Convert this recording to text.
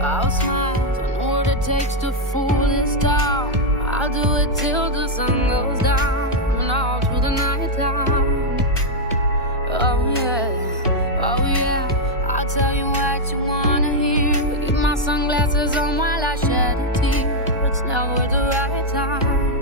I'll smile, I know what it takes to fool this town. I'll do it till the sun goes down and all through the night time. Oh yeah, I'll tell you what you wanna hear. Keep my sunglasses on while I shed a tear. It's never the right time.